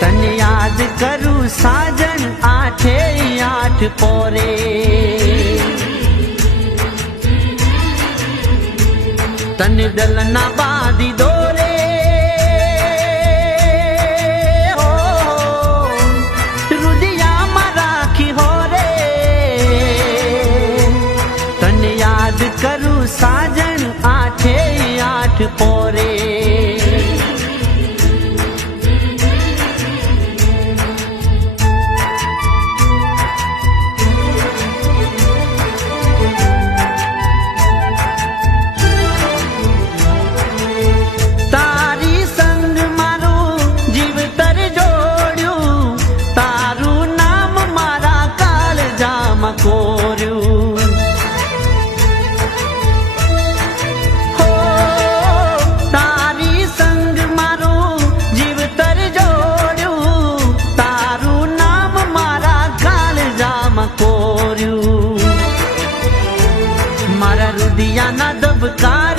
તને યાદ કરું સાજન આઠે આઠ પોરે તને દલના બાંધી દોરે રુદિયામાં રાખી હો રે તને યાદ કરું સાજન આઠે આઠ પોરે મારા રુદિયાના દબકાર